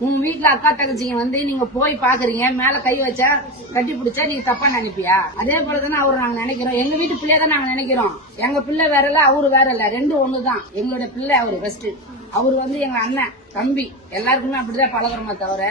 அக்கா தங்கச்சிங்க வந்து நீங்க போய் பாக்குறீங்க மேல கை வச்சா கட்டி பிடிச்சா நீங்க தப்பா நினைப்பியா? அதே போலதானே அவர் நாங்க நினைக்கிறோம். எங்க வீட்டு பிள்ளைய தான் நாங்க நினைக்கிறோம். எங்க பிள்ளை வேற இல்ல அவரு வேற இல்ல. ரெண்டு ஒண்ணுதான். எங்களோட பிள்ளை அவரு பெஸ்ட் அவர் வந்து எங்க அண்ணன் தம்பி எல்லாருக்குமே அப்படிதான் பழகுறோமே தவிர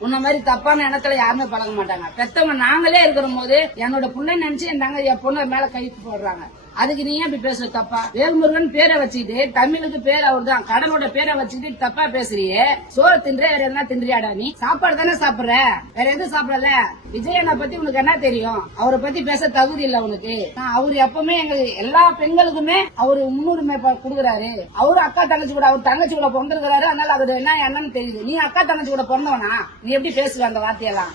உன்ன மாதிரி தப்பான இடத்துல யாருமே பழக மாட்டாங்க. பெத்தவங்க நாங்களே இருக்கிற போது என்னோட பிள்ளை நினைச்சு என் தங்க என் பொண்ணு மேல கை போடுறாங்க. அதுக்கு நீ ஏன் இப்படி பேசுற தப்பா? வேல்முருகன் பேரை வச்சுக்கிட்டு தமிழுக்கு பேர் அவர் தான் கடலோட பேரை வச்சுக்கிட்டு தப்பா பேசுறியே? சோறு தின்ற வேற எதனா தின்றியாடா நீ? சாப்பாடு தானே சாப்பிடுற? வேற எதுவும் சாப்பிடல? விஜயனை பத்தி உனக்கு என்ன தெரியும்? அவரை பத்தி பேச தகுதி இல்ல உனக்கு. அவர் எப்பவுமே எங்க எல்லா பெண்களுக்குமே அவரு முன்னுரிமை ப- கொடுக்குறாரு. அவரு அக்கா தங்கச்சி கூட அவர் தங்கச்சி கூட பிறந்திருக்கிறாரு. அதனால அது என்ன என்னன்னு தெரியுது. நீ அக்கா தங்கச்சி கூட பிறந்தவனா? நீ எப்படி பேசுவ அந்த வார்த்தையெல்லாம்?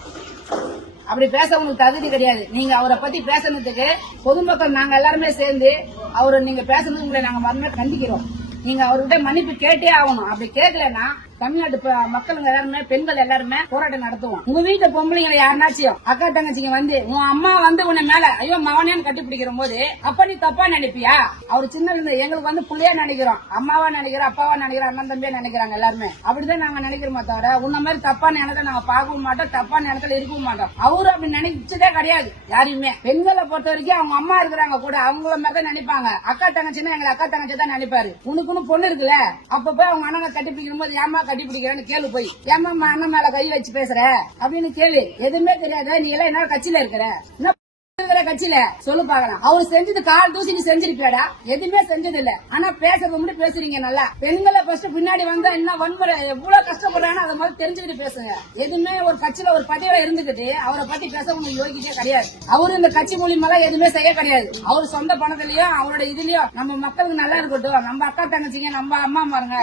அப்படி பேச உங்களுக்கு தகுதி கிடையாது. நீங்க அவரை பத்தி பேசுனதுக்கு பொதுமக்கள் நாங்க எல்லாருமே சேர்ந்து அவரை நீங்க பேசுனது உங்களை நாங்க மறுநாள் கண்டிக்கிறோம். நீங்க அவர்கிட்ட மன்னிப்பு கேட்டே ஆகணும். அப்படி கேட்கலன்னா தமிழ்நாட்டு மக்களுங்க எல்லாருமே பெண்கள் எல்லாருமே போராட்டம் நடத்துவோம். உங்க வீட்டு பொம்பளைங்களை யாருனாச்சும் அக்கா தங்கச்சிங்க வந்து உன் அம்மா வந்து உன்னை மேல ஐயோ மவனேன்னு கட்டி பிடிக்கிற போது அப்ப நீ தப்பா நினைப்பியா? அவர் சின்ன எங்களுக்கு வந்து புள்ளையா நினைக்கிறோம். அம்மாவா நினைக்கிறோம் அப்பாவா நினைக்கிறோம் அண்ணன் தம்பியா நினைக்கிறாங்க எல்லாருமே. அப்படிதான் நாங்க நினைக்கிறோமே தவிர உன்ன மாதிரி தப்பான நினைத்த நாங்க பார்க்கவும் மாட்டோம் தப்பான இடத்துல இருக்கவும் மாட்டோம். அவரு அப்படி நினைச்சதே கிடையாது யாரையுமே. பெண்களை பொறுத்த வரைக்கும் அவங்க அம்மா இருக்கிறாங்க கூட அவங்கள மாதிரி தான் நினைப்பாங்க. அக்கா தங்கச்சின்னா எங்களை அக்கா தங்கச்சி தான் நினைப்பாரு. உனக்குன்னு பொண்ணு இருக்குல்ல அப்ப போய் அவங்க அண்ணனை கட்டி பிடிக்கிற போது ஏமா கட்டி பிடிக்கிறேன்னு கேளு போய். ஏமா அண்ணன் மேல கை வச்சு பேசுற? அப்படின்னு கேளு. எதுவுமே தெரியாத நீ எல்லாம் என்ன கட்சியில இருக்கிற? என்ன இருக்கிற கட்சியில சொல்லு பாக்கலாம் அவர் செஞ்சது கால் தூசி நீ செஞ்சிருப்பியாடா? எதுவுமே செஞ்சது இல்ல ஆனா பேசுறது மட்டும் பேசுறீங்க நல்லா. பெண்களை ஃபர்ஸ்ட் பின்னாடி வந்தா என்ன வன்முறை எவ்வளவு கஷ்டப்படுறான்னு அதை மாதிரி தெரிஞ்சுக்கிட்டு பேசுங்க. எதுவுமே ஒரு கட்சியில ஒரு பதவியில இருந்துகிட்டு அவரை பத்தி பேச உங்களுக்கு யோகிக்கே கிடையாது. அவரு இந்த கட்சி மூலியமா எதுவுமே செய்ய கிடையாது. அவர் சொந்த பணத்திலயும் அவரோட இதுலயும் நம்ம மக்களுக்கு நல்லா இருக்கட்டும். நம்ம அக்கா தங்கச்சிங்க நம்ம அம்மா பாருங்க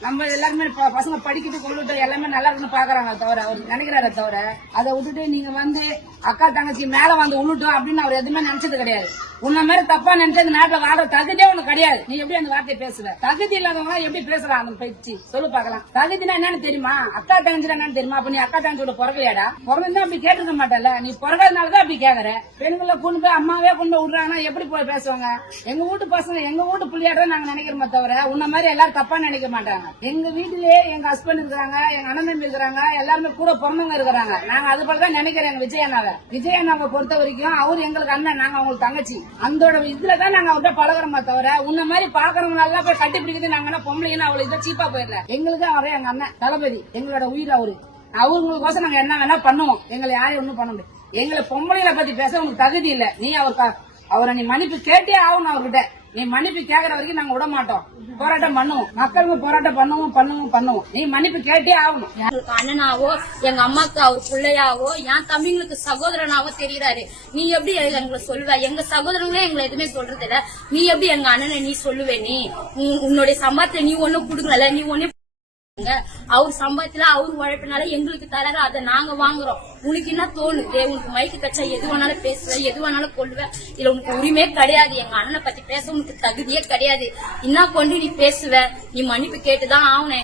நம்ம எல்லாருமே ப- பசங்க படிக்கிட்டு கொண்டுட்டு எல்லாமே நல்லா இருக்குன்னு பாக்குறாங்க தவிர அவர் நினைக்கிறாரே தவிர அதை விட்டுட்டு நீங்க வந்து அக்கா தங்கச்சி மேல வந்து உள்ளட்டும் அப்படின்னு அவர் எதுவுமே நினைச்சது கிடையாது. உன்ன மாதிரி தப்பா நினைச்சு இந்த நாட்டுல வாழ தகுதியே உனக்கு கிடையாது. நீ எப்படி அந்த வார்த்தையை பேசுவ? தகுதி இல்லாதவங்க எப்படி பேசுறான் அந்த பயிற்சி? சொல்லு பாக்கலாம் தகுதினா என்னன்னு தெரியுமா? அக்கா தங்கச்சினா என்னன்னு தெரியுமா? அப்ப நீ அக்கா தங்கச்சோட பிறக்கலையாடா? பிறந்தா அப்படி கேட்டிருக்க மாட்டல நீ பிறகாதனாலதான் அப்படி கேக்குற. பெண்களை கொண்டு போய் அம்மாவே கொண்டு போய் விடுறாங்கன்னா எப்படி போய் பேசுவாங்க? எங்க வீட்டு பசங்க எங்க வீட்டு பிள்ளையாட நாங்க நினைக்கிறோமே தவிர உன்ன மாதிரி எல்லாரும் தப்பா நினைக்க மாட்டாங்க. எங்க வீட்டிலேயே எங்க ஹஸ்பண்ட் இருக்கிறாங்க எங்க அண்ணன் தம்பி இருக்கிறாங்க எல்லாருமே கூட பிறந்தவங்க இருக்கிறாங்க. நாங்க அது போலதான் நினைக்கிறேன் எங்க விஜய் அண்ணாவை. விஜய் அண்ணாவை பொறுத்த வரைக்கும் அவர் எங்களுக்கு அண்ணன் நாங்க அவங்களுக்கு தங்கச்சி. அந்த இதுலதான் நாங்க அவர்கிட்ட பழகுறோமே தவிர உன்ன மாதிரி பாக்குறவங்க எல்லாம் போய் கட்டி பிடிக்கிறது நாங்க என்ன பொம்பளைங்கன்னு அவளை இதை சீப்பா போயிடல. எங்களுக்கு அவரே எங்க அண்ணன் தளபதி. எங்களோட உயிர் அவரு. அவங்களுக்கோசம் நாங்க என்ன வேணா பண்ணுவோம். எங்களை யாரையும் ஒண்ணும் பண்ண முடியும் எங்களை பொம்பளைங்களை பத்தி பேச உங்களுக்கு தகுதி இல்ல. நீ அவர் அவரை நீ மன்னிப்பு கேட்டே ஆகணும் அவர்கிட்ட. நீ மன்னிப்பு கேக்குற வரைக்கும் நாங்க விட மாட்டோம். போராட்டம் பண்ணுவோம். மக்களுக்கு போராட்டம் பண்ணுவோம் பண்ணுவோம் பண்ணுவோம். நீ மன்னிப்பு கேட்டே ஆகணும். எங்களுக்கு அண்ணனாவோ எங்க அம்மாக்கு அவர் பிள்ளையாவோ என் தம்பிங்களுக்கு சகோதரனாவோ தெரியுறாரு. நீ எப்படி எங்களை சொல்லுவ எங்க சகோதரங்களே எங்களை எதுவுமே சொல்றது இல்ல நீ எப்படி எங்க அண்ணனை நீ சொல்லுவே நீ? உன்னுடைய சம்பாத்திய நீ ஒண்ணும் குடுக்கல நீ ஒண்ணு அவர் சம்பாத்தியல அவர் உழைப்பினால எங்களுக்கு தராரு அதை நாங்க வாங்குறோம். உனக்கு என்ன தோணுது உனக்கு மைக்கு கச்சா எது வேணாலும் பேசுவ எது வேணாலும் கொள்ளுவ. இதுல உனக்கு உரிமையே கிடையாது. எங்க அண்ணனை பத்தி பேச உனக்கு தகுதியே கிடையாது. என்ன கொண்டு நீ பேசுவ? நீ மன்னிப்பு கேட்டுதான் ஆவன